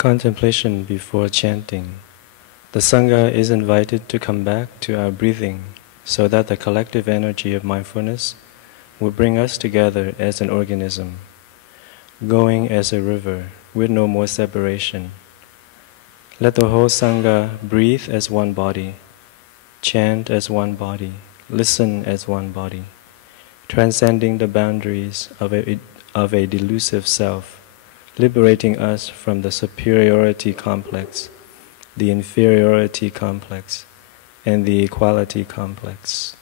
Contemplation before chanting. The Sangha is invited to come back to our breathing so that the collective energy of mindfulness will bring us together as an organism, going as a river with no more separation. Let the whole Sangha breathe as one body, chant as one body, listen as one body, transcending the boundaries of a delusive self, liberating us from the superiority complex, the inferiority complex, and the equality complex.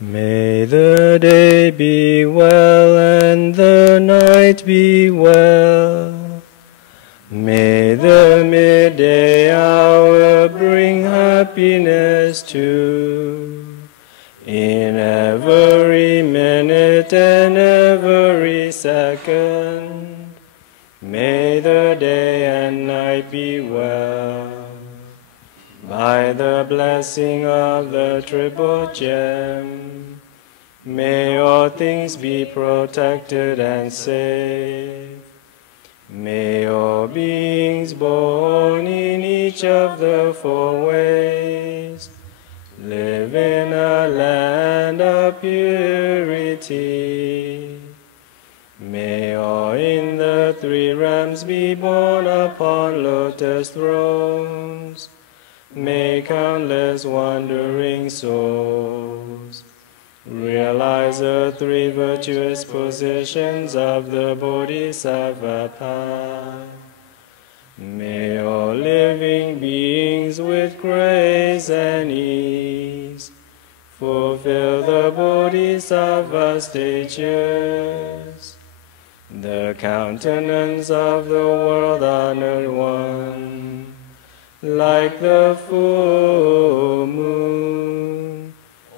May the day be well and the night be well. May the midday hour bring happiness too. In every minute and every second, may the day and night be well. By the blessing of the Triple Gem, may all things be protected and safe. May all beings born in each of the four ways live in a land of purity. May all in the three realms be born upon lotus thrones. May countless wandering souls realize the three virtuous positions of the Bodhisattva path. May all living beings with grace and ease fulfill the Bodhisattva stages. The countenance of the world-honored one, like the full moon,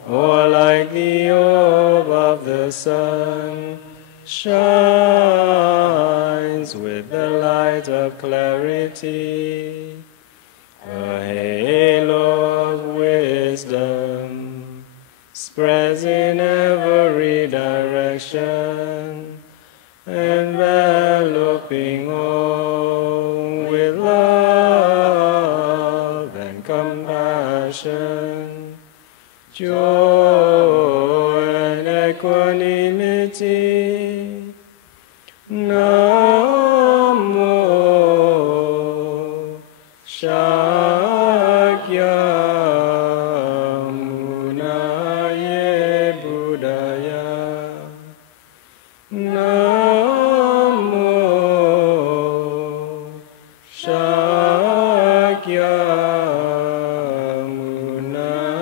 or like the orb of the sun, shines with the light of clarity. A halo of wisdom spreads in every direction, enveloping all with love and compassion, joy and equanimity. Namo Shakyamunaye Buddhaya. Namo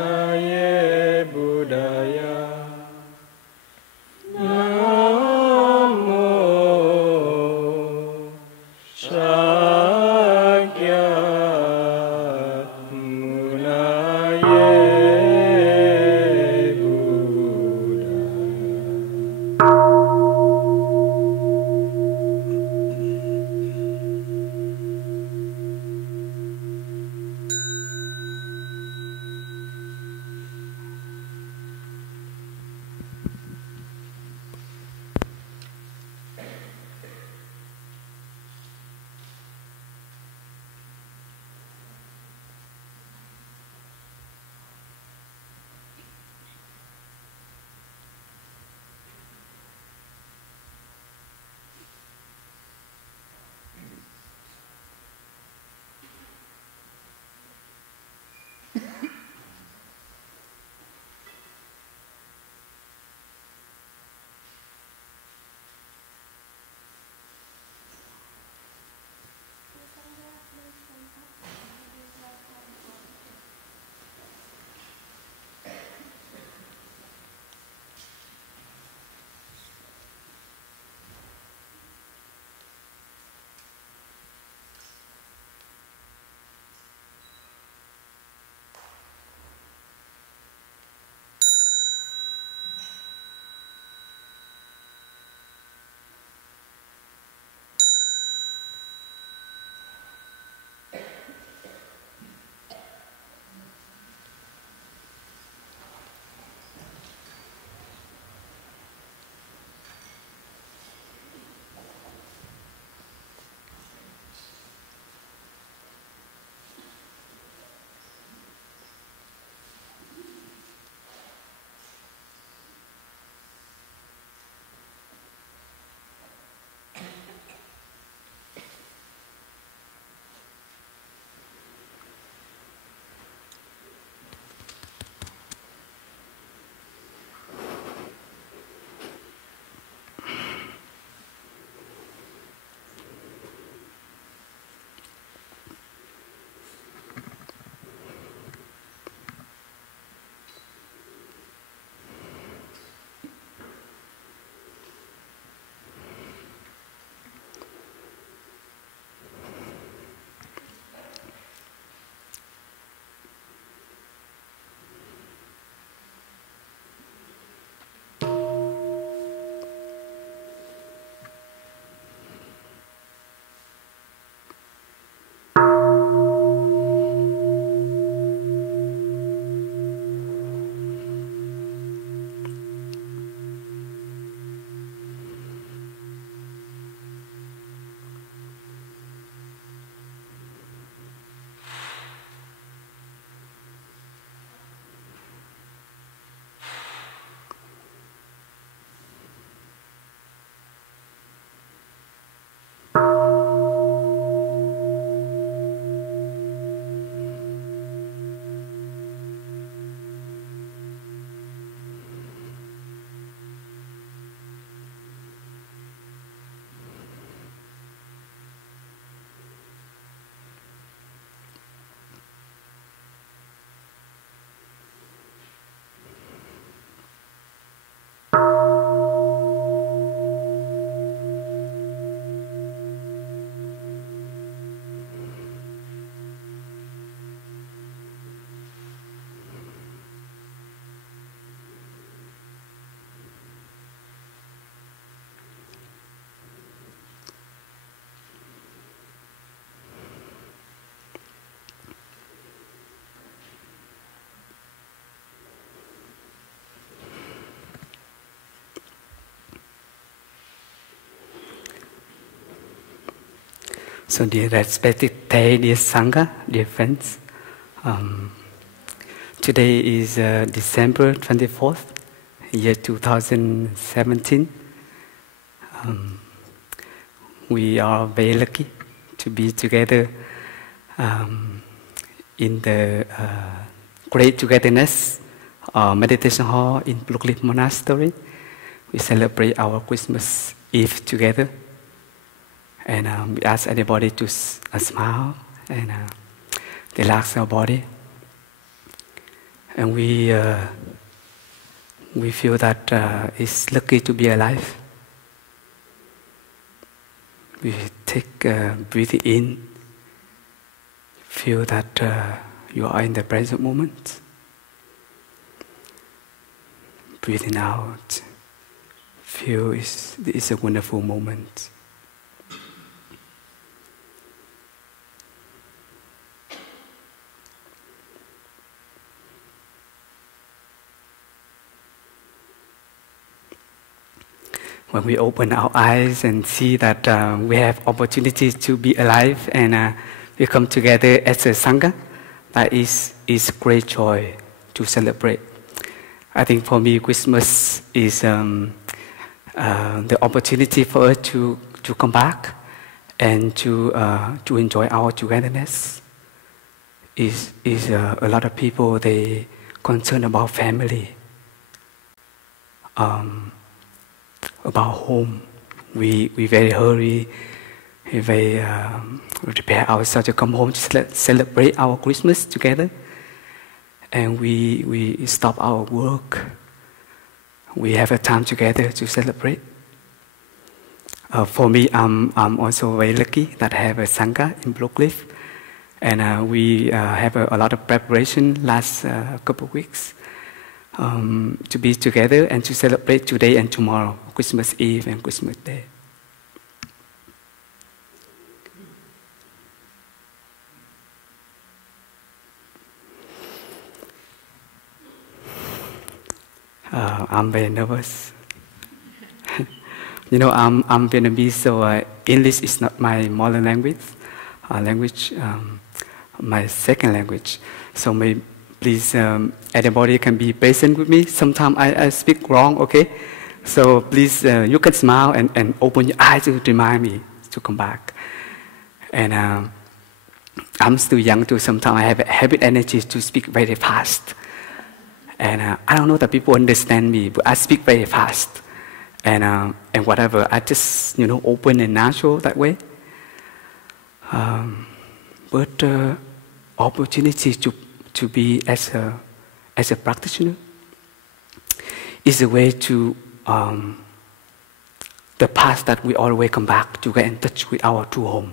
Shakyamunaye Buddhaya. Namo So dear respected Thầy, dear Sangha, dear friends, today is December 24th, year 2017. We are very lucky to be together in the Great Togetherness meditation hall in Plum Monastery. We celebrate our Christmas Eve together. And we ask everybody to smile and relax our body. And we feel that it's lucky to be alive. We take breathing in, feel that you are in the present moment. Breathing out, feel it's a wonderful moment. When we open our eyes and see that we have opportunities to be alive and we come together as a Sangha, that is great joy to celebrate. I think for me, Christmas is the opportunity for us to come back and to enjoy our togetherness. Is a lot of people, they concerned about family. About home, we very hurry, we very prepare ourselves to come home to celebrate our Christmas together, and we stop our work. We have a time together to celebrate. For me, I'm also very lucky that I have a Sangha in Plum, and we have a lot of preparation last couple of weeks. To be together and to celebrate today and tomorrow, Christmas Eve and Christmas Day. I'm very nervous. I'm Vietnamese, so English is not my mother language. My second language. So please, everybody can be patient with me. Sometimes I speak wrong, okay? So please, you can smile and open your eyes to remind me to come back. And I'm still young too. Sometimes I have a habit energy to speak very fast. And I don't know that people understand me, but I speak very fast. And whatever, I just, open and natural that way. But opportunity to be as a practitioner is a way to the path that we always come back to get in touch with our true home.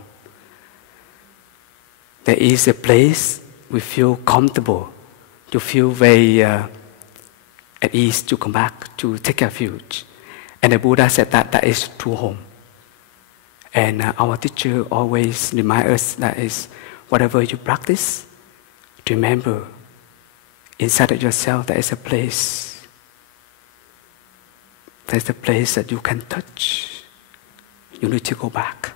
There is a place we feel comfortable, to feel very at ease to come back to take refuge. And the Buddha said that is true home. And our teacher always reminds us that is whatever you practice, remember, inside of yourself there is a place. There's a place that you can touch. You need to go back.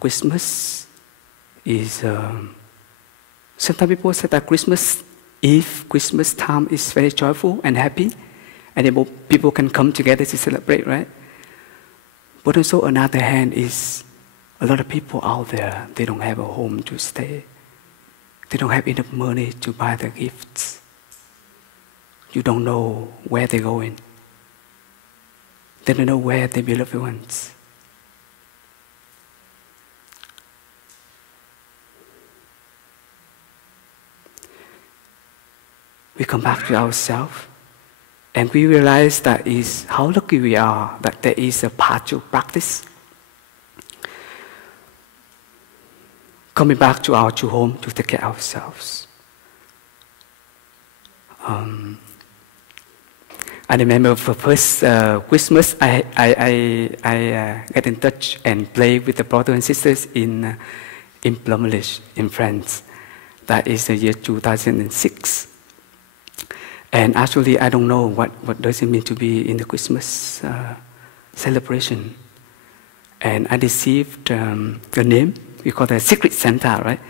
Christmas is... sometimes people say that Christmas Eve, Christmas time is very joyful and happy, and people can come together to celebrate, right? But also on the other hand is a lot of people out there, they don't have a home to stay. They don't have enough money to buy the gifts. You don't know where they're going. They don't know where their beloved ones. We come back to ourselves and we realize that is how lucky we are that there is a path to practice. Coming back to our true home to take care of ourselves. I remember for first Christmas, I get in touch and play with the brothers and sisters in Plum, in France. That is the year 2006. And actually, I don't know what does it mean to be in the Christmas celebration. And I received the name, we call it Secret Santa, right?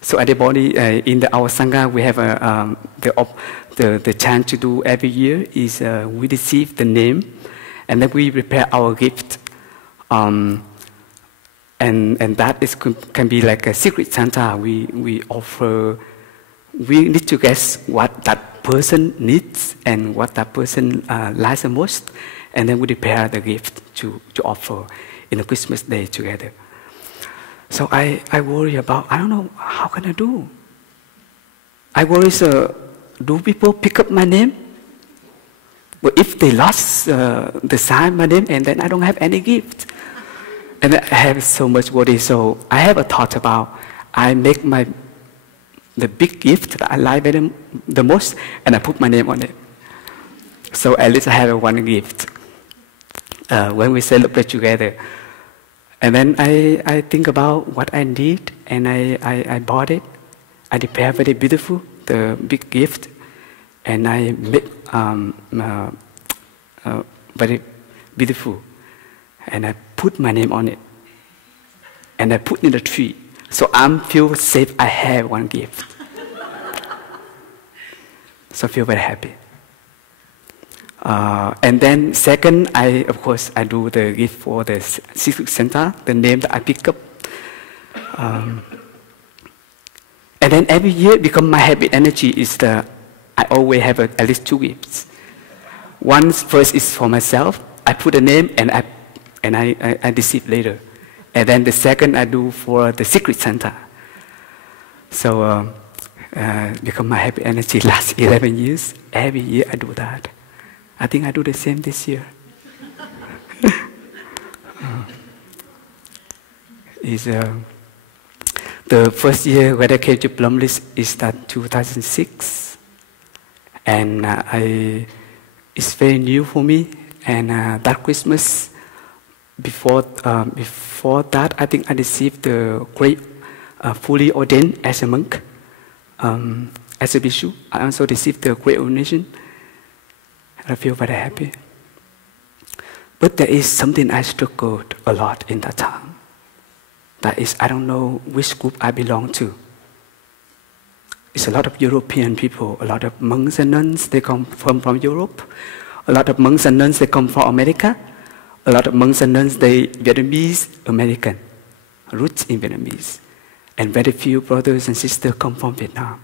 So everybody in our Sangha, we have the chance to do every year is we receive the name, and then we prepare our gift. And that can be like a Secret Santa. We offer, we need to guess what that person needs and what that person likes the most, and then we prepare the gift to offer in the Christmas day together. So I worry about, I don't know, how can I do? I worry, do people pick up my name? But if they lost the sign my name, and then I don't have any gift. And I have so much worry. So I have a thought about, I make the big gift that I like the most, and I put my name on it. So at least I have one gift when we celebrate together. And then I think about what I need, and I bought it. I prepare very beautiful, the big gift, and I make very beautiful. And I put my name on it. And I put in the tree. So I feel safe, I have one gift. So I feel very happy. And then second, of course, I do the gift for the Secret Santa, the name that I pick up. And then every year, because my habit energy is I always have at least 2 gifts. One first is for myself. I put a name and I receive later. And then the second I do for the Secret Santa. So because my happy energy lasts 11 years, every year I do that. I think I do the same this year. The first year when I came to Plum is that 2006. And it's very new for me. And that Christmas, before that, I think I received the great fully ordained as a monk, as a bishop. I also received the great ordination. I feel very happy. But there is something I struggled a lot in that time. That is, I don't know which group I belong to. It's a lot of European people, a lot of monks and nuns, they come from Europe. A lot of monks and nuns, they come from America. A lot of monks and nuns, they Vietnamese, American, roots in Vietnamese. And very few brothers and sisters come from Vietnam.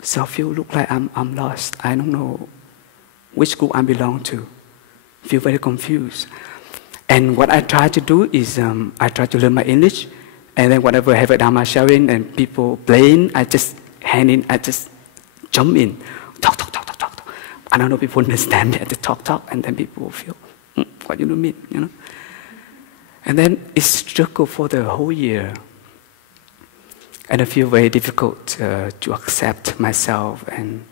So I feel look like I'm lost. I don't know which group I belong to. Feel very confused. And what I try to do is I try to learn my English, and then whenever I have a Dharma sharing and people playing, I just hand in, I just jump in, talk. I don't know, people understand me, I just talk, and then people will feel, what you mean, you know? And then it's struggle for the whole year. And I feel very difficult to accept myself and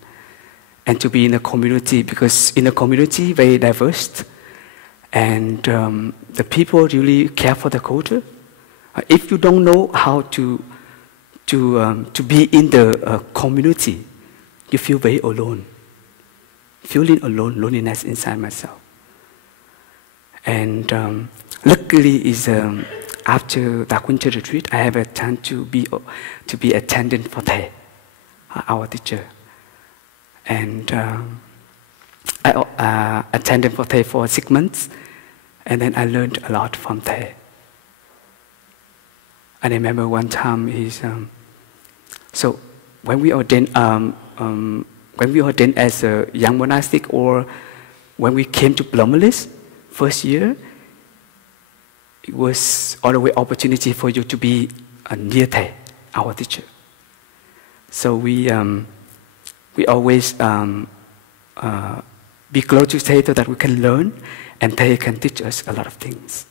to be in a community, because in a community very diverse, and the people really care for the culture. If you don't know how to be in the community, you feel very alone, feeling alone, loneliness inside myself. And luckily is after the winter retreat, I have a chance to be attendant for Thầy, our teacher. And I attended for Thầy for 6 months, and then I learned a lot from Thầy. I remember one time so when we ordained as a young monastic, or when we came to Plum first year, it was always opportunity for you to be near Thầy, our teacher. So we always be close to Thầy so that we can learn, and Thầy can teach us a lot of things.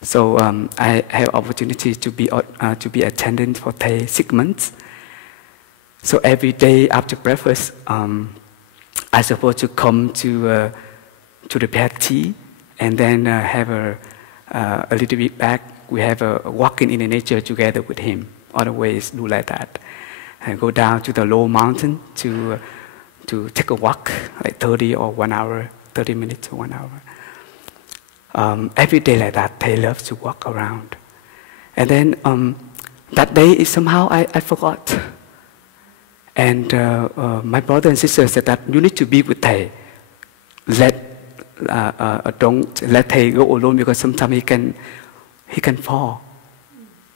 So I have opportunity to be attendant for Thầy 6 months. So every day after breakfast, I supposed to come to prepare tea, and then have a little bit back. We have a walking in the nature together with him. Always do like that. I go down to the low mountain to take a walk, like 30 or 1 hour, 30 minutes or 1 hour. Every day like that, they love to walk around. And then that day, somehow I forgot. And my brother and sister said that you need to be with Thầy. Don't let Thầy go alone because sometimes he can fall.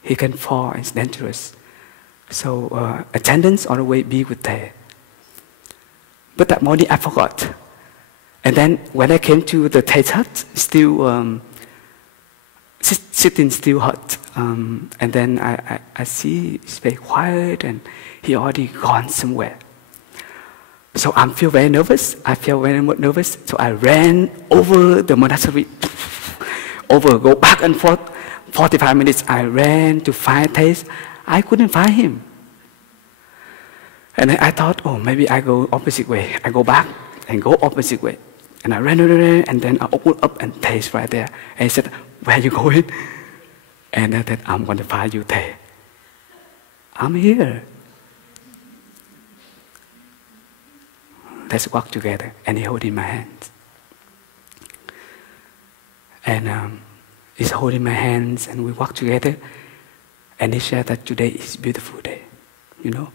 He can fall, it's dangerous. So attendance always be with Thầy. But that morning I forgot. And then when I came to the Thay's hut, still sitting still hot. And then I see it's very quiet and he already gone somewhere. So I feel very nervous. So I ran over the monastery, go back and forth. 45 minutes I ran to find Thầy. I couldn't find him. And then I thought, oh, maybe I go opposite way. I go back and go opposite way. And I ran, and then I opened up and Thay's right there. And he said, where are you going? And I said, I'm going to find you, Thầy. I'm here. Let's walk together. And he holding my hands. And he's holding my hands and we walk together. And he shared that today is a beautiful day, you know.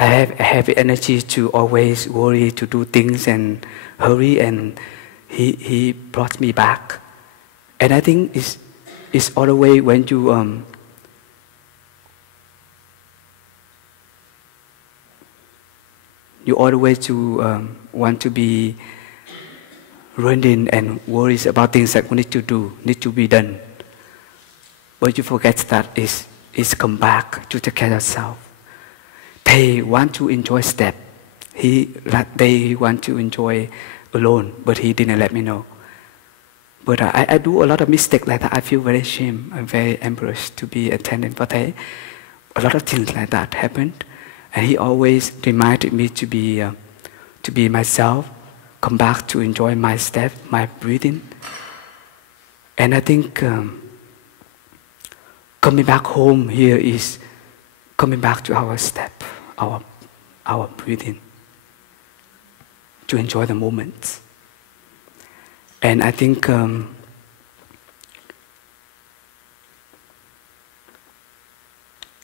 I have the energy to always worry, to do things and hurry, and he brought me back. And I think it's all the way when you always to want to be running and worries about things that we need to do, need to be done. But you forget that it's come back to take care of yourself. They want to enjoy step. They want to enjoy alone, but he didn't let me know. But I do a lot of mistakes like that. I feel very ashamed. I'm very embarrassed to be attending for Thầy. A lot of things like that happened, and he always reminded me to be myself, come back to enjoy my step, my breathing. And I think coming back home here is coming back to our step, our breathing, to enjoy the moments. And I think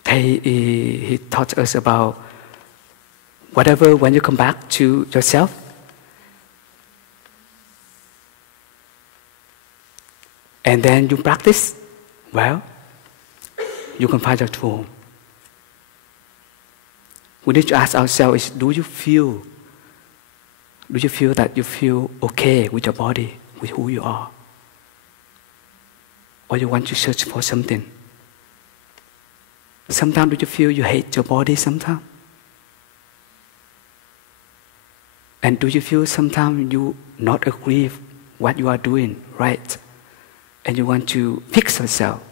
he taught us about whatever, when you come back to yourself, and then you practice, well, you can find your true home. We need to ask ourselves, do you feel that you feel okay with your body, with who you are? Or you want to search for something? Sometimes do you feel you hate your body sometimes? And do you feel sometimes you not agree with what you are doing right? And you want to fix yourself?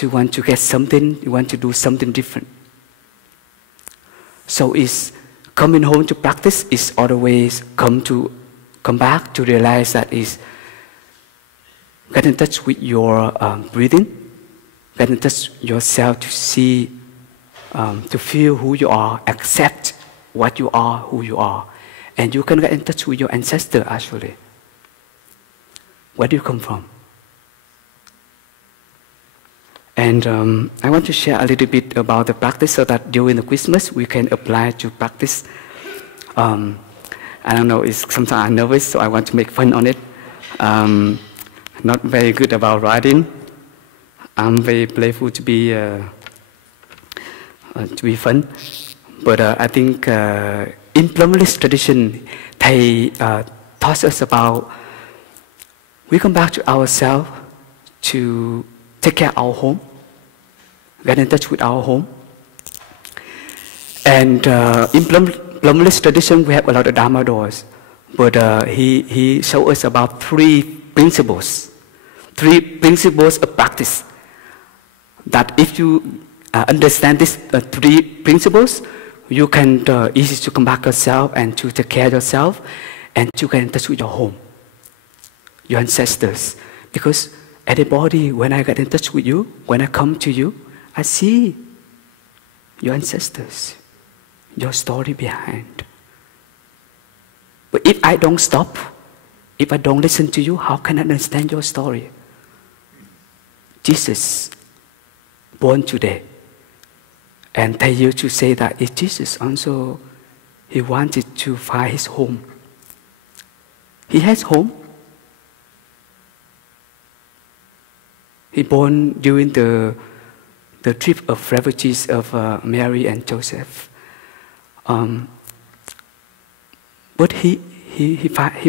You want to get something, you want to do something different. So it's coming home to practice is always come back to realize that is get in touch with your breathing, get in touch with yourself to see, to feel who you are, accept what you are, who you are. And you can get in touch with your ancestor actually. Where do you come from? And I want to share a little bit about the practice so that during the Christmas we can apply to practice. I don't know, sometimes I'm nervous, so I want to make fun on it. Not very good about writing. I'm very playful to be fun. But I think in Plumlist tradition, they taught us about we come back to ourselves to take care of our home, get in touch with our home. And in Plumlist tradition, we have a lot of Dharma doors. But he showed us about three principles of practice. That if you understand these three principles, you can easy to come back yourself and to take care of yourself and to get in touch with your home, your ancestors. Because everybody, when I get in touch with you, when I come to you, I see your ancestors, your story behind. But if I don't stop, if I don't listen to you, how can I understand your story? Jesus, born today, and they used to say that if Jesus also, he wanted to find his home. He has home. He born during the trip of refugees of Mary and Joseph. But he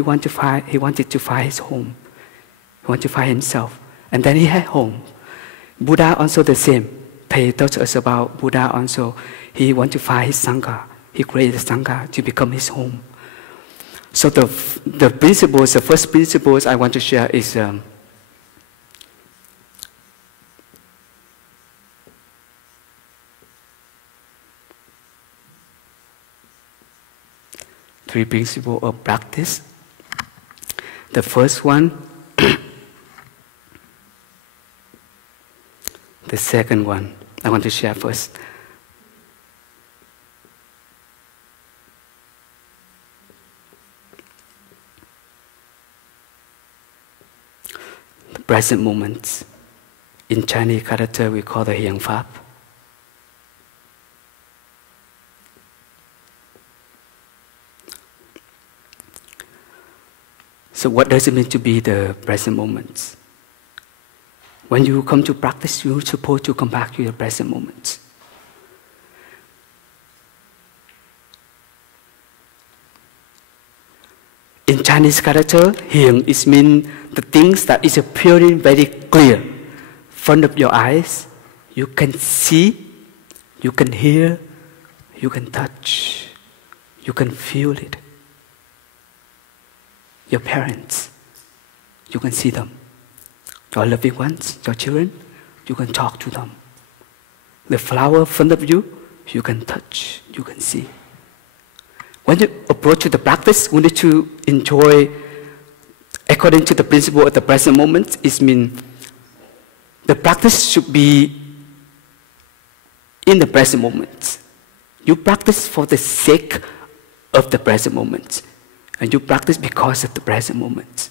wanted to find his home. He wanted to find himself. And then he had home. Buddha also the same. They taught us about Buddha also. He wanted to find his Sangha. He created Sangha to become his home. So the principles, the first principles I want to share is three principles of practice. The first one, the second one, I want to share first. The present moments. In Chinese character, we call the Hiền Pháp. So what does it mean to be the present moments? When you come to practice, you're supposed to come back to the present moments. In Chinese character, Hiền is mean the things that is appearing very clear in front of your eyes. You can see, you can hear, you can touch, you can feel it. Your parents, you can see them. Your loving ones, your children, you can talk to them. The flower in front of you, you can touch, you can see. When you approach the practice, we need to enjoy, according to the principle of the present moment, it means the practice should be in the present moment. You practice for the sake of the present moment. And you practice because of the present moment.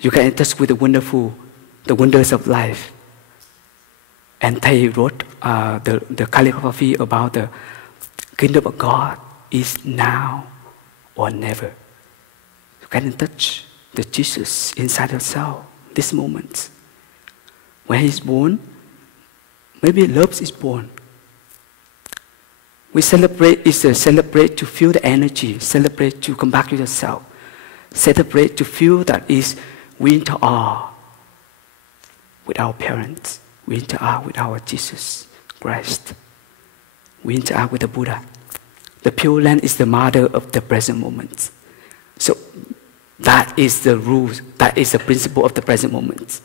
You get in touch with the wonders of life. And they wrote the calligraphy about the kingdom of God is now or never. You get in touch with Jesus inside yourself, this moment. When he's born, maybe love is born. We celebrate is celebrate to feel the energy, celebrate to come back to yourself, celebrate to feel that is we interact with our parents, we interact with our Jesus Christ, we interact with the Buddha. The Pure Land is the mother of the present moment. So that is the rules, that is the principle of the present moment.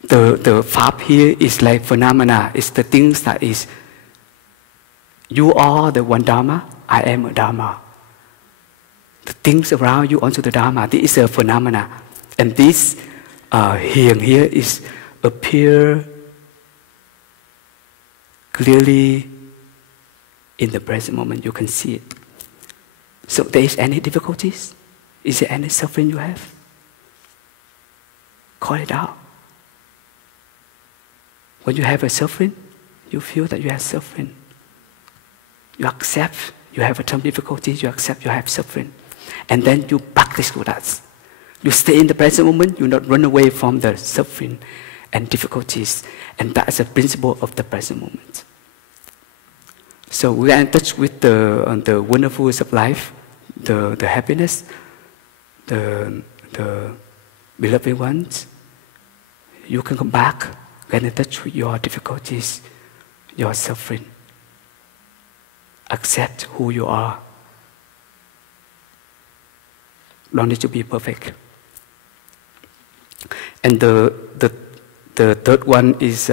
The Pháp here is like phenomena, it's the things that is you are the one Dharma, I am a Dharma. The things around you also the Dharma. This is a phenomena. And this Hiền here is appear clearly in the present moment. You can see it. So there is any difficulties? Is there any suffering you have? Call it out. When you have a suffering, you feel that you have suffering. You accept you have some difficulties, you accept you have suffering. And then you practice with that. You stay in the present moment, you not run away from the suffering and difficulties. And that is the principle of the present moment. So we are in touch with the wonderfulness of life, the happiness, the beloved ones. You can come back, get in touch with your difficulties, your suffering. Accept who you are. Don't need to be perfect. And the third one is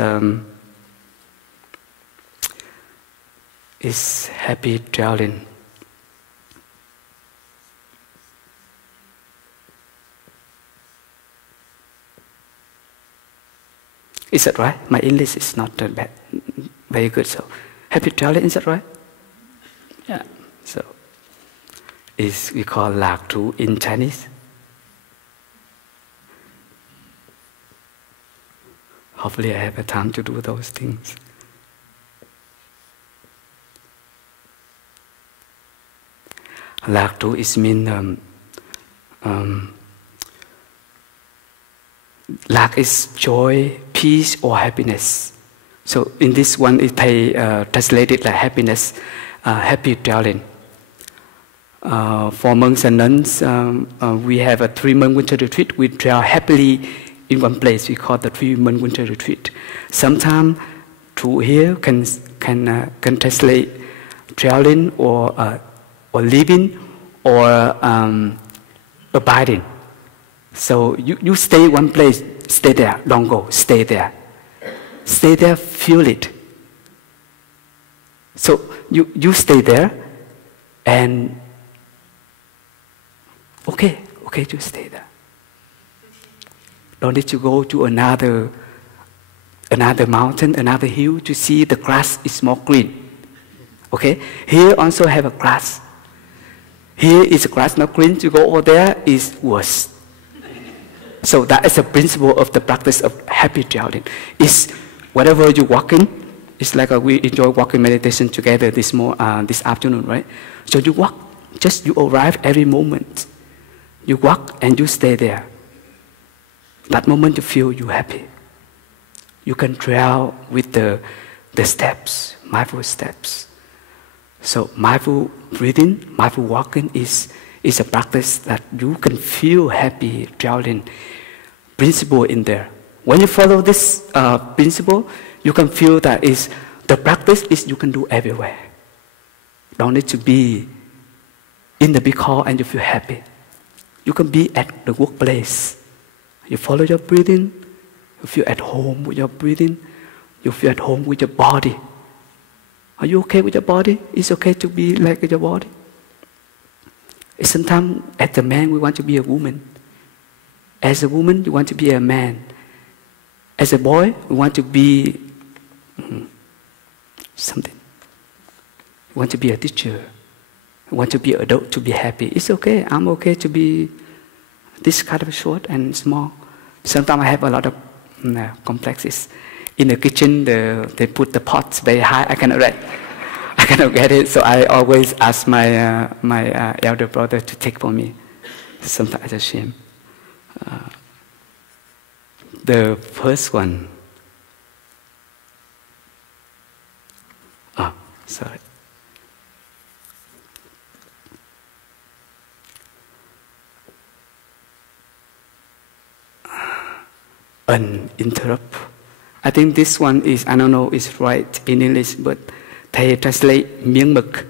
happy traveling. Is that right? My English is not that bad, very good. So, happy traveling, is that right? Yeah. So, we call lạc trú in Chinese. Hopefully, I have a time to do those things. Lạc trú is mean lạc is joy, peace, or happiness. So in this one, it translated like happiness, happy traveling. For monks and nuns, we have a 3-month winter retreat. We travel happily in one place. We call the 3-month winter retreat. Sometimes through here can translate traveling or living or abiding. So you stay one place, stay there, don't go, stay there. Stay there, feel it. So you stay there and okay, you stay there. Don't need to go to another mountain, another hill to see the grass is more green. Okay? Here also have a grass. Here is the grass not green, to go over there is worse. So that is the principle of the practice of happy traveling. Is wherever you walk in, it's like we enjoy walking meditation together this afternoon, right? So you walk, just you arrive every moment. You walk and you stay there. That moment you feel you happy. You can travel with the steps, mindful steps. So mindful breathing, mindful walking is a practice that you can feel happy traveling principle in there. When you follow this principle, you can feel that the practice is you can do everywhere. Don't need to be in the big hall and you feel happy. You can be at the workplace. You follow your breathing. You feel at home with your breathing. You feel at home with your body. Are you okay with your body? It's okay to be like your body. Sometimes, as a man, we want to be a woman. As a woman, you want to be a man. As a boy, we want to be something. We want to be a teacher. We want to be an adult to be happy. It's okay. I'm okay to be this kind of short and small. Sometimes I have a lot of complexes. In the kitchen, they put the pots very high. I cannot get it. So I always ask my elder brother to take for me. Sometimes it's a shame. The first one. Oh, sorry. Uninterrupt. I think this one is, I don't know it's right in English, but they translate miếng mực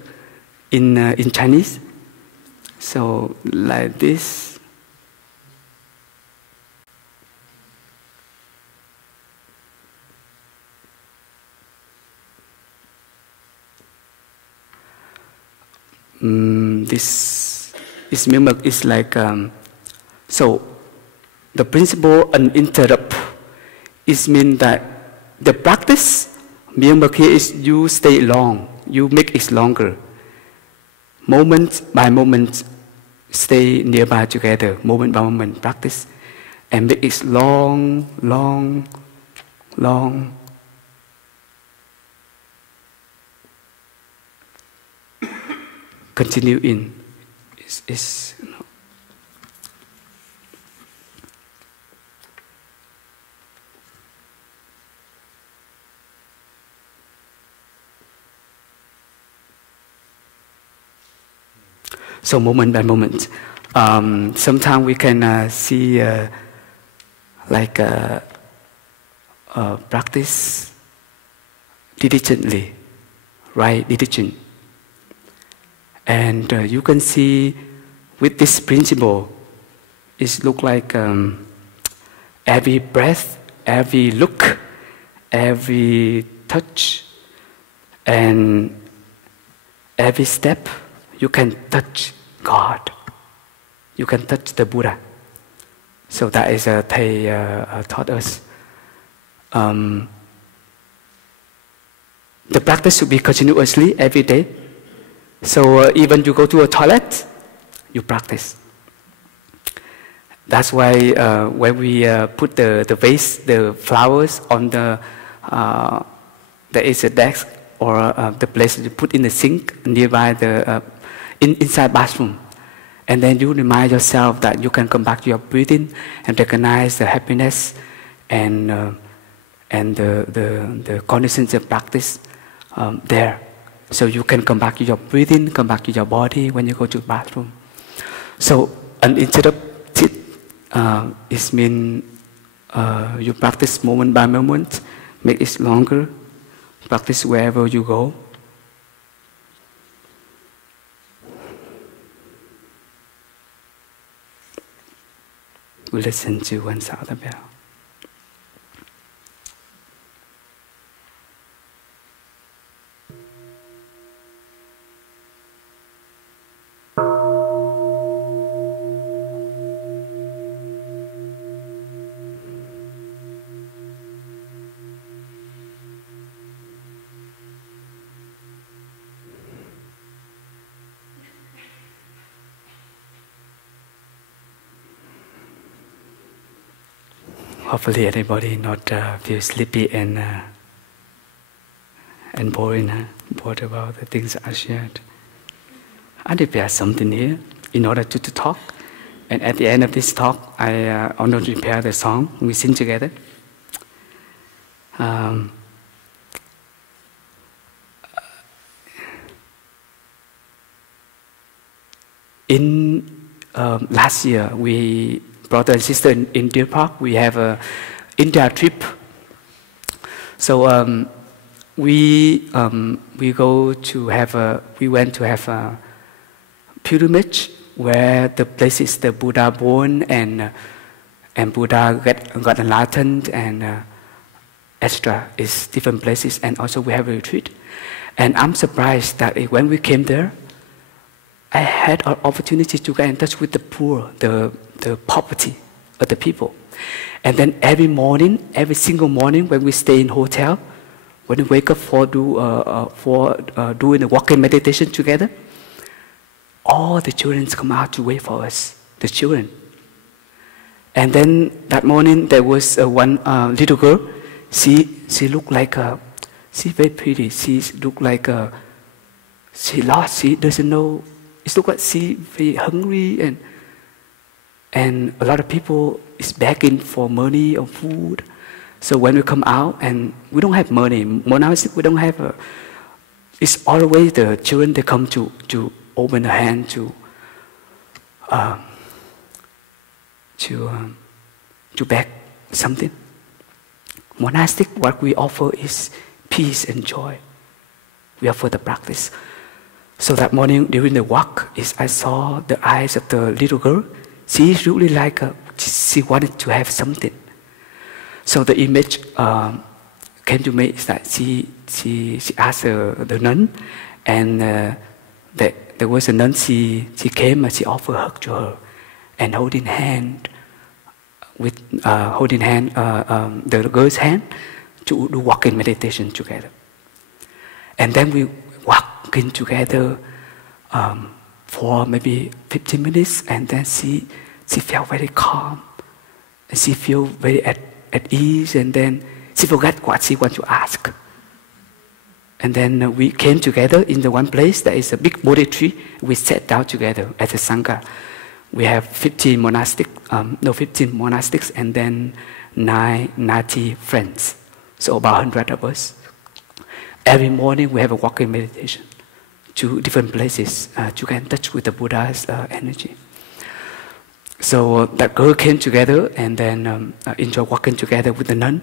in Chinese. So like this. This miếng mực is like, so the principle uninterrupt is mean that the practice miếng mực here is you stay long, you make it longer. Moment by moment, stay nearby together, moment by moment practice, and make it long, long, long. Continue in. So moment by moment. Sometimes we can see practice diligently, right? Diligent. And you can see with this principle, it looks like every breath, every look, every touch, and every step, you can touch God. You can touch the Buddha. So that is Thầy taught us. The practice should be continuously every day. So even you go to a toilet, you practice. That's why when we put the vase, the flowers on there is a desk or the place you put in the sink nearby the inside bathroom. And then you remind yourself that you can come back to your breathing and recognize the happiness and the conditions of practice there. So you can come back to your breathing, come back to your body when you go to the bathroom. So uninterrupted it means you practice moment by moment, make it longer, practice wherever you go. We listen to one sound of bell. Hopefully everybody not feel sleepy and boring, bored about the things I shared. I prepared something here in order to talk. And at the end of this talk, I want to prepare the song. We sing together. In last year, we brother and sister in Deer Park, we have an India trip. So we went to have a pilgrimage where the places the Buddha born and Buddha got enlightened and extra is different places, and also we have a retreat. And I'm surprised that when we came there, I had an opportunity to get in touch with the poor, the poverty of the people. And then every morning, every single morning when we stay in hotel, when we wake up for doing the walking meditation together, all the children come out to wait for us, the children. And then that morning there was one little girl. She looked like she's very pretty. She looked like she lost. She doesn't know. It looks like she's very hungry, and a lot of people is begging for money or food. So when we come out and we don't have money, monastic, we don't have it's always the children, they come to open a hand to beg something. Monastic, what we offer is peace and joy. We offer the practice. So that morning during the walk, I saw the eyes of the little girl. She really she wanted to have something. So the image came to me is that she asked the nun, and there was a nun. She came and she offered a hug to her, and holding hand the girl's hand to do walking meditation together. And then we walking together for maybe 15 minutes, and then she felt very calm, and she felt very at ease, and then she forgot what she wanted to ask. And then we came together in the one place. There is a big Bodhi tree. We sat down together as a Sangha. We have 15 monastics, and then 90 friends. So about 100 of us. Every morning we have a walking meditation to different places to get in touch with the Buddha's energy. So that girl came together and then enjoyed walking together with the nun.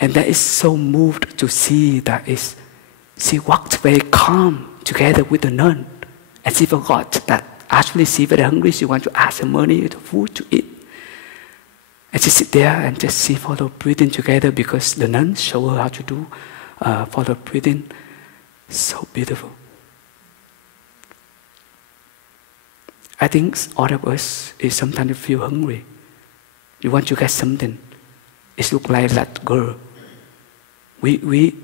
And that is so moved to see that she walked very calm together with the nun. And she forgot that actually she very hungry. She wants to ask her money, the food to eat. And she sit there and just see follow breathing together because the nun show her how to do follow breathing. So beautiful. I think all of us is sometimes feel hungry. You want to get something. It looks like that girl. We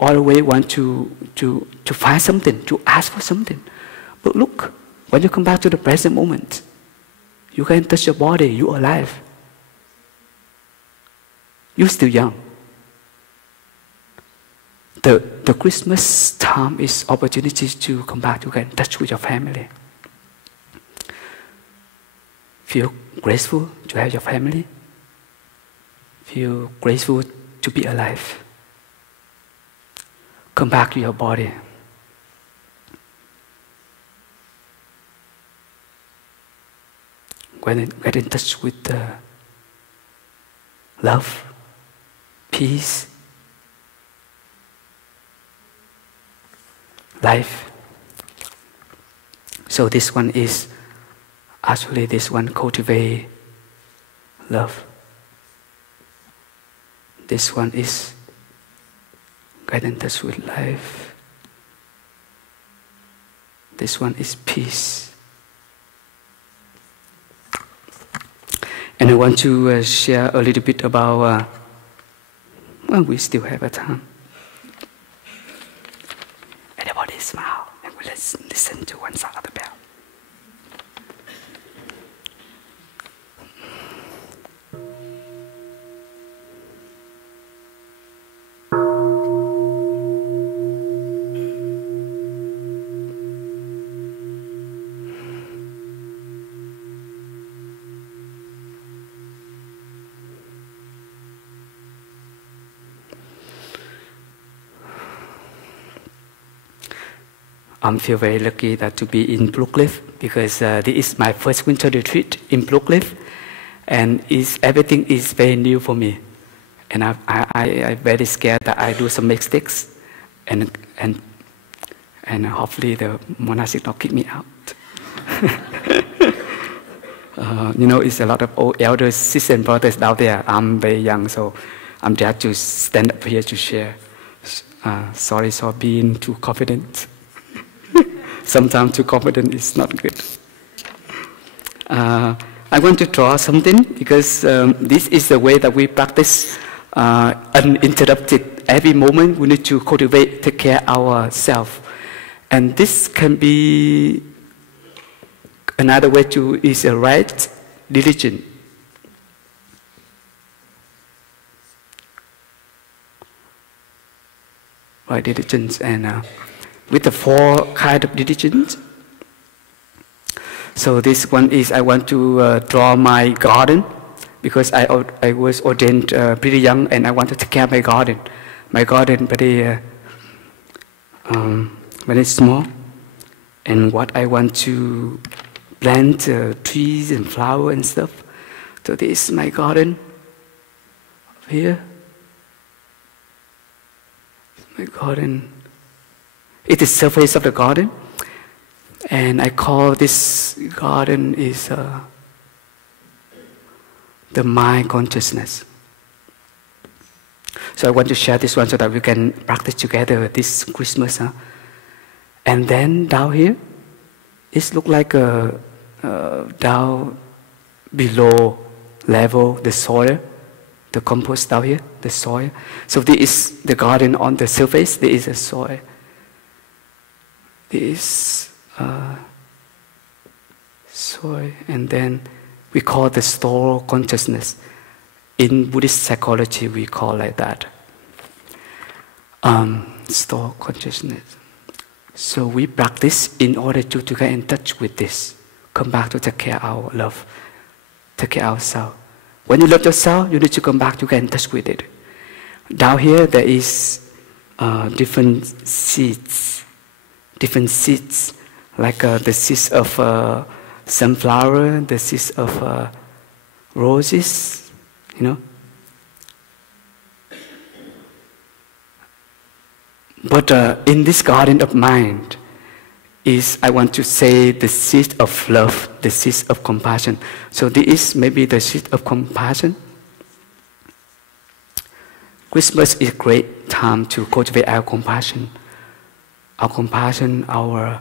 always want to find something, to ask for something. But look, when you come back to the present moment, you can touch your body, you're alive. You're still young. The Christmas time is opportunities to come back to get in touch with your family. Feel grateful to have your family. Feel grateful to be alive. Come back to your body. Get in touch with love, peace, life. So this one is actually this one cultivate love. This one is get in touch with life. This one is peace. And I want to share a little bit about, well, we still have a time. Everybody smile and we listen to one sound of the bell. I feel very lucky that to be in Plum because this is my first winter retreat in Plum, and everything is very new for me, and I'm very scared that I do some mistakes, and hopefully the monastic not kick me out. You know, it's a lot of old elders, sisters and brothers down there. I'm very young, so I'm just to stand up here to share. Sorry for being too confident. Sometimes too confident is not good. I want to draw something because this is the way that we practice uninterrupted. Every moment we need to cultivate, take care of ourselves. And this can be another way to is a right diligence. Right diligence and with the 4 kinds of diligence. So this one is I want to draw my garden because I was ordained pretty young and I want to take care of my garden. My garden very small, and what I want to plant trees and flowers and stuff. So this is my garden here. My garden. It is surface of the garden, and I call this garden is the mind consciousness. So I want to share this one so that we can practice together this Christmas. And then down here, it looks like down below level the soil, the compost down here, the soil. So this is the garden on the surface. There is a soil. This soil, and then we call the store consciousness. In Buddhist psychology, we call like that. Store consciousness. So we practice in order to get in touch with this. Come back to take care of our love, take care of ourselves. When you love yourself, you need to come back to get in touch with it. Down here, there is different seeds. different seeds, like the seeds of sunflower, the seeds of roses, you know. But in this garden of mind is, I want to say, the seed of love, the seed of compassion. So this is maybe the seed of compassion. Christmas is a great time to cultivate our compassion, our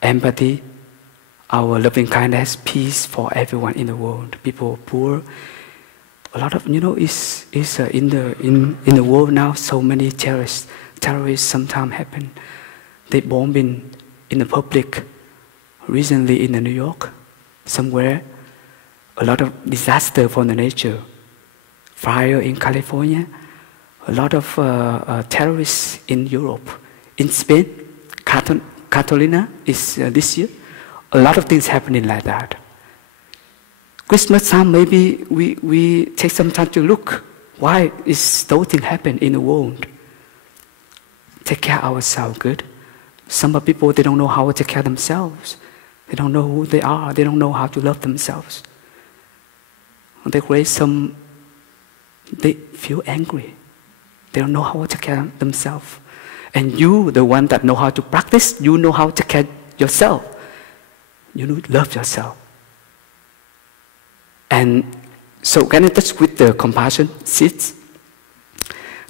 empathy, our loving kindness, peace for everyone in the world, people poor. A lot of, is in the world now, so many terrorists sometimes happen. They bomb in the public. Recently in New York, somewhere, a lot of disaster for the nature. Fire in California, a lot of terrorists in Europe. In Spain, Catalina is this year. A lot of things happening like that. Christmas time, maybe we take some time to look. Why is those things happen in the world? Take care of ourselves good. Some people, they don't know how to take care of themselves. They don't know who they are. They don't know how to love themselves. They feel angry. They don't know how to take care of themselves. And you, the one that know how to practice, you know how to take care of yourself. You know, love yourself. And so can I touch with the compassion seeds?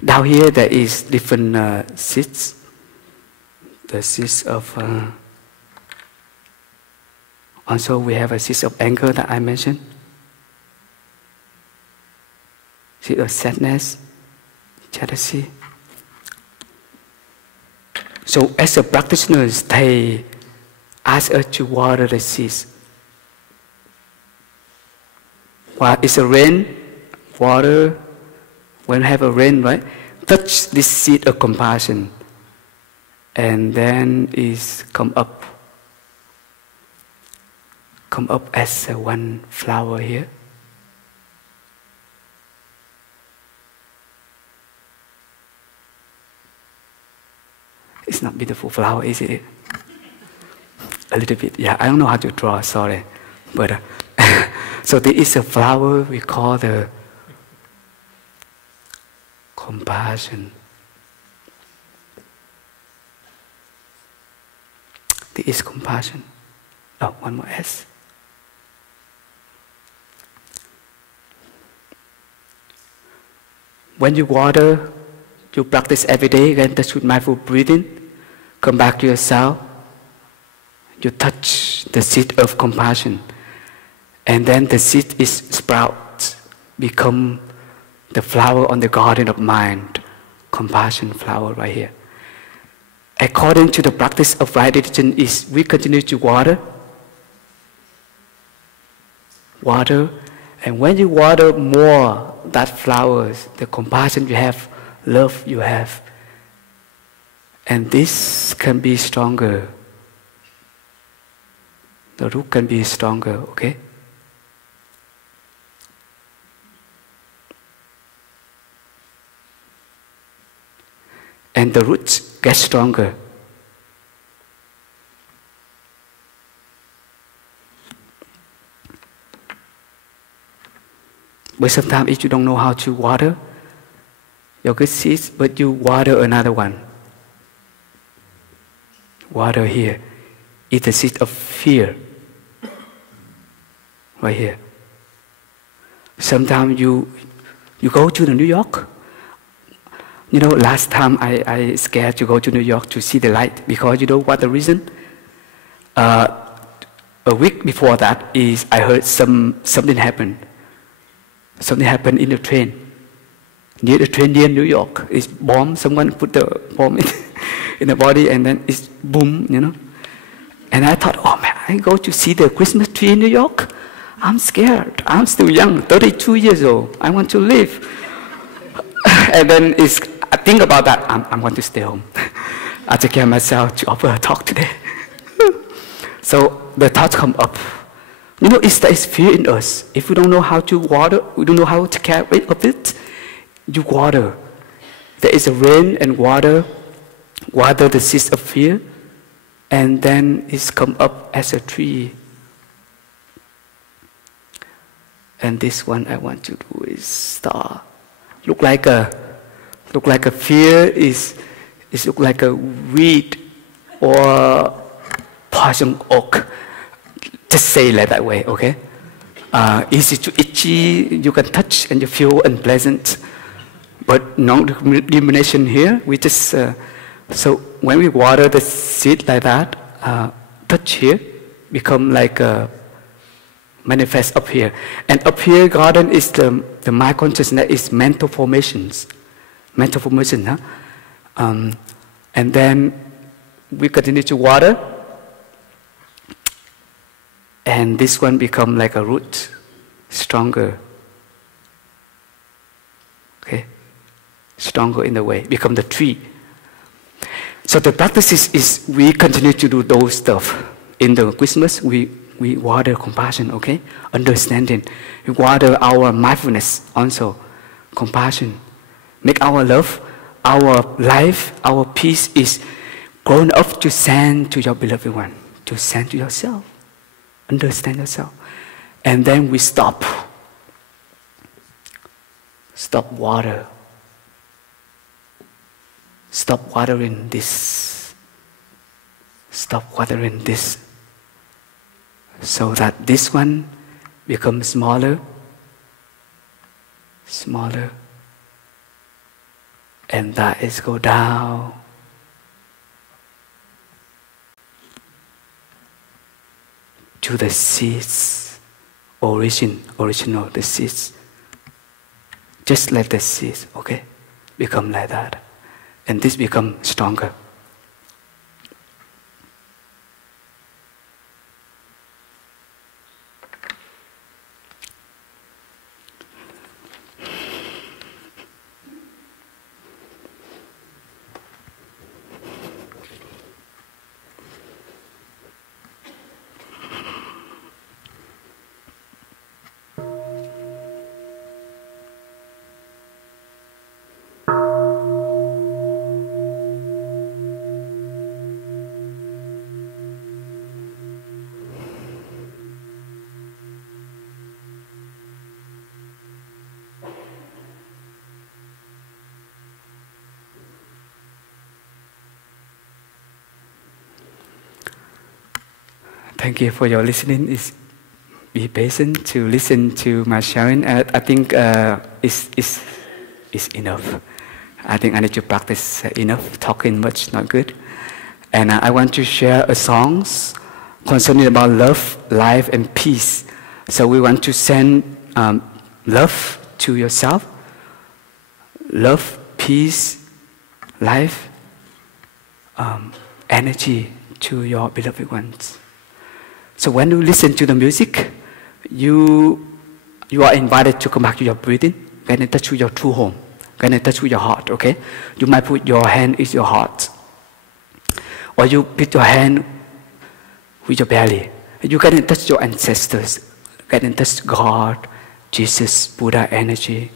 Down here there is different seeds. The seeds of, also we have a seed of anger that I mentioned. Seed of sadness, jealousy. So as a practitioners, they ask us to water the seeds. While it's a rain, water, when we have a rain, right? Touch this seed of compassion. And then it come up as one flower here. It's not beautiful flower, is it? A little bit, yeah. I don't know how to draw, sorry. But so there is a flower we call the compassion. There is compassion. Oh, one more S. When you water, you practice every day, again touch with mindful breathing. Come back to yourself. You touch the seed of compassion. And then the seed is sprout, become the flower on the garden of mind. Compassion flower right here. According to the practice of right religion is we continue to water. And when you water more that flowers, the compassion you have, love you have, and this can be stronger. The root can be stronger, okay? And the roots get stronger. But sometimes if you don't know how to water your good seeds, but you water another one. Water here is the seed of fear. Right here. Sometimes you go to New York. Last time I scared to go to New York to see the light because you know what the reason? A week before that is I heard something happened. Something happened in the train. Near the train near New York. It's bomb. Someone put the bomb in the body and then it's boom, And I thought, oh man, I go to see the Christmas tree in New York? I'm scared. I'm still young, 32 years old. I want to live. And then I think about that. I'm going to stay home. I take care of myself to offer a talk today. So the thoughts come up. There is fear in us. If we don't know how to water, we don't know how to take care of it, you water. There is a rain and water. water the seeds of fear, and then it's come up as a tree. And this one I want to do is star. Look like a fear is look like a weed or poison oak. Just say it like that way, okay? Easy to itchy, you can touch and you feel unpleasant. But no discrimination here. We just so when we water the seed like that, touch here become like a manifest up here. And up here, garden is the mind consciousness is mental formations. Mental formation, huh? And then we continue to water. And this one become like a root, stronger. Okay? Stronger in the way, become the tree. So the practice is we continue to do those stuff. In the Christmas, we water compassion, okay? Understanding. We water our mindfulness also. Compassion. Make our love, our life, our peace is grown up to send to your beloved one, to send to yourself. Understand yourself. And then we stop. Stop water. Stop watering this. Stop watering this. So that this one becomes smaller, smaller. And that is go down. To the seeds, original, the seeds. Just let the seeds, okay, become like that. And this become stronger. Thank you for your listening. Be patient to listen to my sharing. I think it's enough. I think I need to practice enough. Talking much not good. And I want to share a songs concerning about love, life, and peace. So we want to send love to yourself. Love, peace, life, energy to your beloved ones. So when you listen to the music, you are invited to come back to your breathing, get in touch with your true home, get in touch with your heart, okay? You might put your hand in your heart. Or you put your hand with your belly. You get in touch with your ancestors, get in touch with God, Jesus, Buddha energy,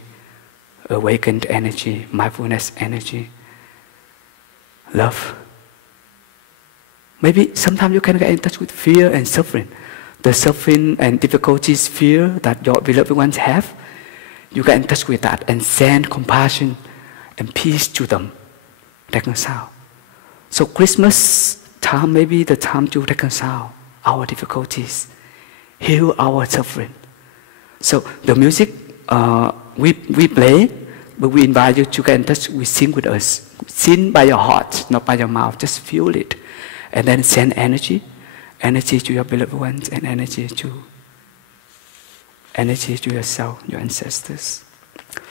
awakened energy, mindfulness energy, love. Maybe sometimes you can get in touch with fear and suffering. The suffering and difficulties, fear that your beloved ones have, you get in touch with that and send compassion and peace to them. Reconcile. So Christmas time may be the time to reconcile our difficulties, heal our suffering. So the music we play, but we invite you to get in touch, we sing with us. Sing by your heart, not by your mouth, just feel it. And then send energy to your beloved ones, and energy to yourself, your ancestors.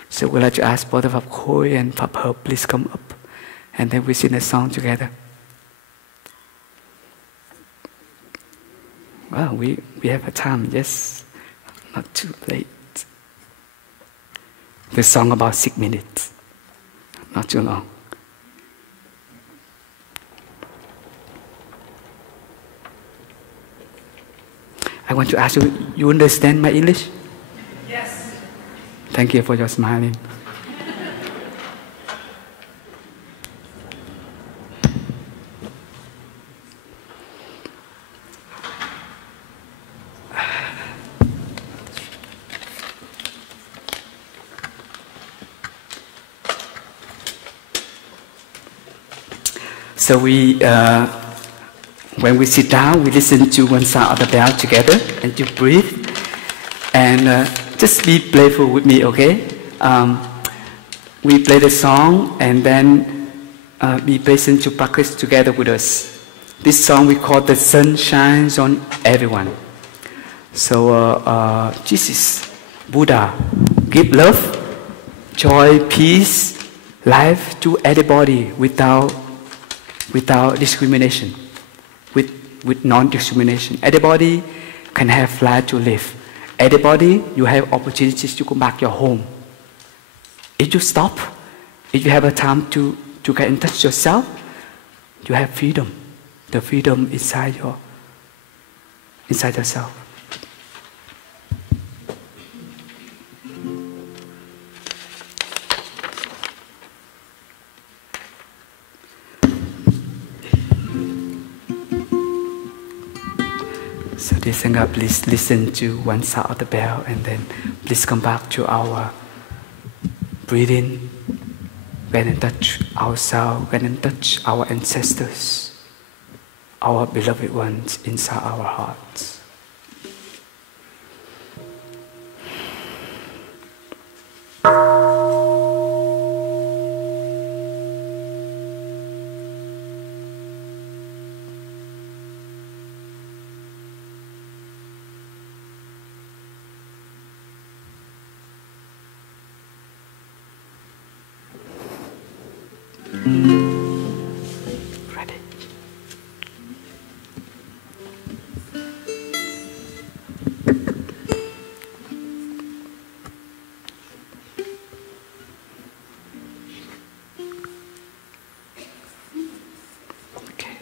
So we'd like to ask both of Khoi and Phap Herb, please come up, and then we sing a song together. Well, we have a time, yes, not too late. The song about 6 minutes, not too long. I want to ask you, you understand my English? Yes. Thank you for your smiling. So when we sit down, we listen to one sound of the bell together and you breathe. And just be playful with me, okay? We play the song and then be patient to practice together with us. This song we call The Sun Shines on Everyone. So Jesus, Buddha, give love, joy, peace, life to everybody without discrimination, with non-discrimination. Everybody can have life to live. Everybody, you have opportunities to come back your home. If you stop, if you have a time to get in touch yourself, you have freedom. The freedom inside yourself. So dear Sangha, please listen to one sound of the bell and then please come back to our breathing, get in touch ourselves, get in touch our ancestors, our beloved ones inside our hearts. Ready? Okay.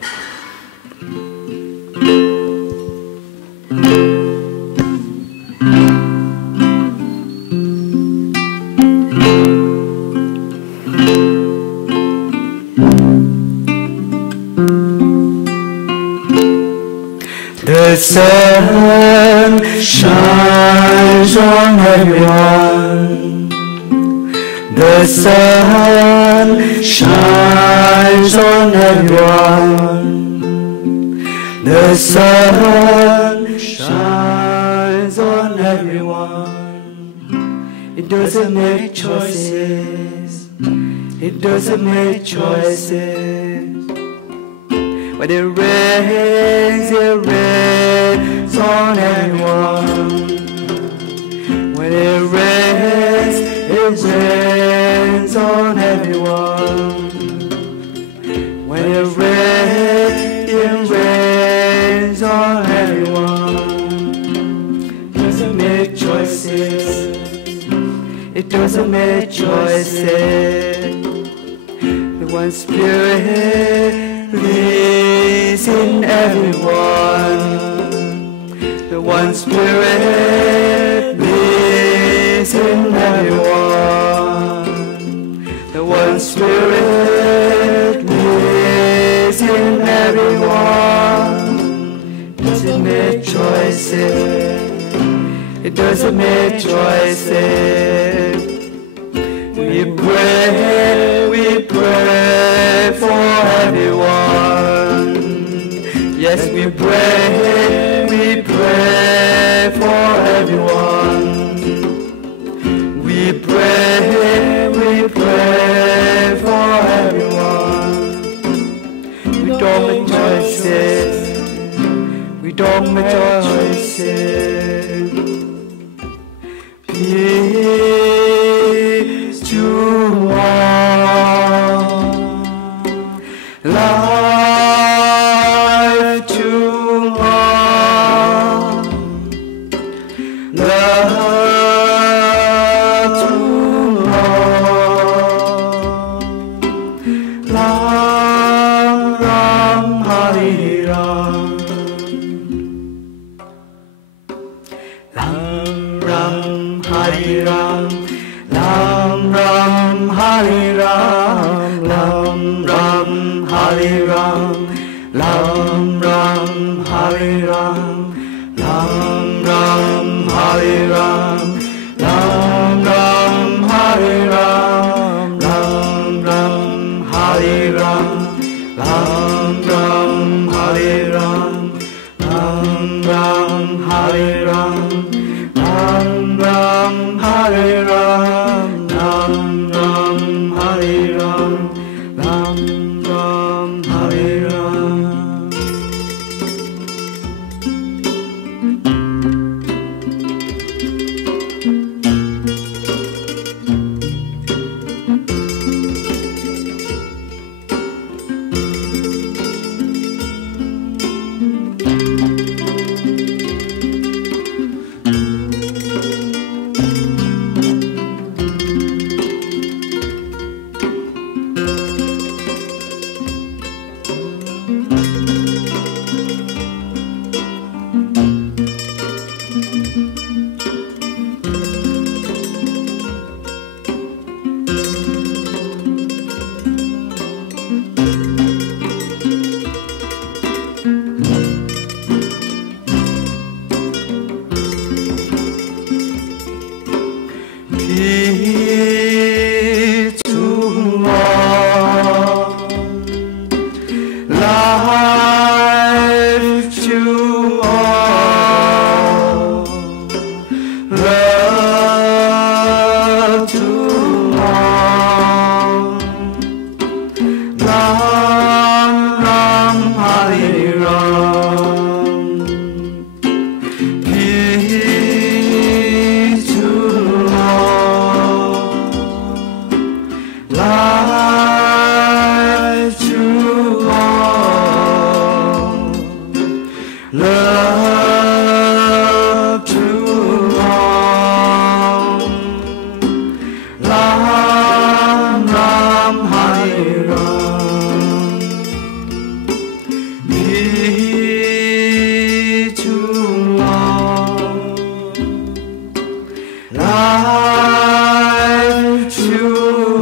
The sun shines on everyone. The sun shines on everyone. The sun shines on everyone. It doesn't make choices. It doesn't make choices. When it rains on everyone. When it rains on everyone. When it rains on everyone. Doesn't make choices. It doesn't make choices. The one spirit lives in everyone. The one spirit lives in everyone. The one spirit lives in everyone. Doesn't make choices. It doesn't make choices. We pray for everyone. Yes, we pray for everyone. We pray for everyone. We don't make choices. We don't make choices. Peace to all. Life to all. Love to all. Ram Ram Hari Ram. Ram Ram Hari Ram. Ram Ram Hari Ram. Ram Ram Hari Ram. Ram Ram Hari Ram. Ram Ram Hari Ram. Ram Ram Hari Ram. Ram Ram Hari Ram. Ram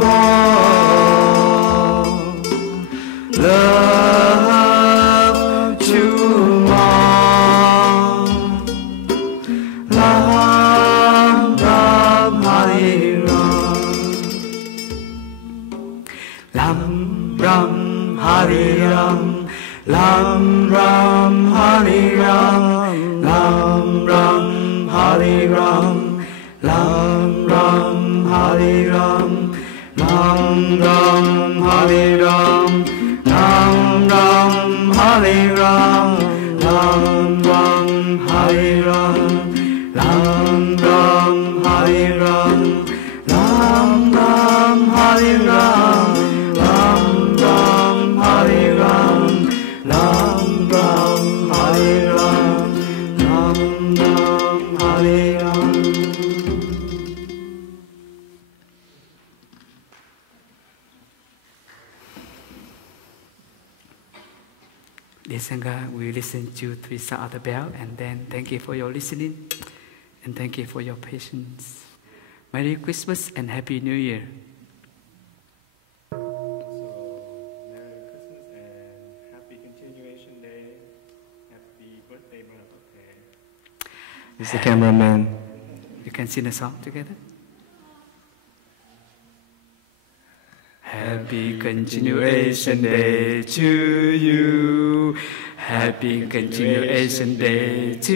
all, love to all. Ram Ram Hari Ram, Ram Ram Hari Ram, Ram Ram Hari Ram, Ram Ram Hari Ram, Ram Ram Hari Ram, Ram Ram Hari Ram, Ram Ram Hari Ram, Ram Ram Hari Ram, Ram Ram Hari Ram, Ram Ram Hari Ram, Ram Ram Hari Ram, Ram Ram Hari Ram, Ram Ram Hari Ram. Dear Sangha, we listen to 3 sound of the bell, and then thank you for your listening, and thank you for your patience. Merry Christmas and Happy New Year. So, Merry Christmas and Happy Continuation Day. Happy birthday, brother. Okay. This is the cameraman. You can sing a song together. Happy Continuation Day to you. Happy Continuation Day to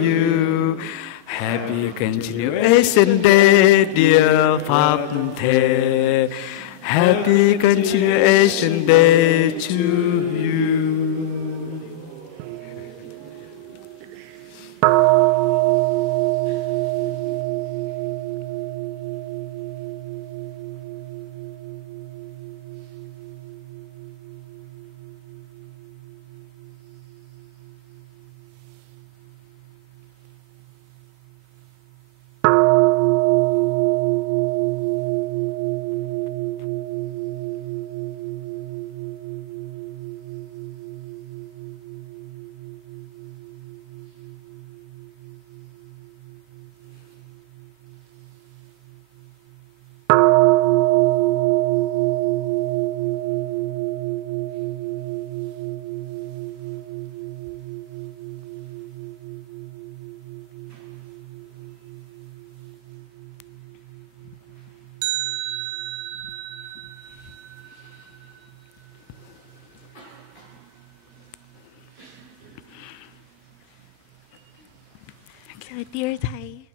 you. Happy Continuation Day, dear Pháp Thể. Happy Continuation Day to you. Dear Thầy,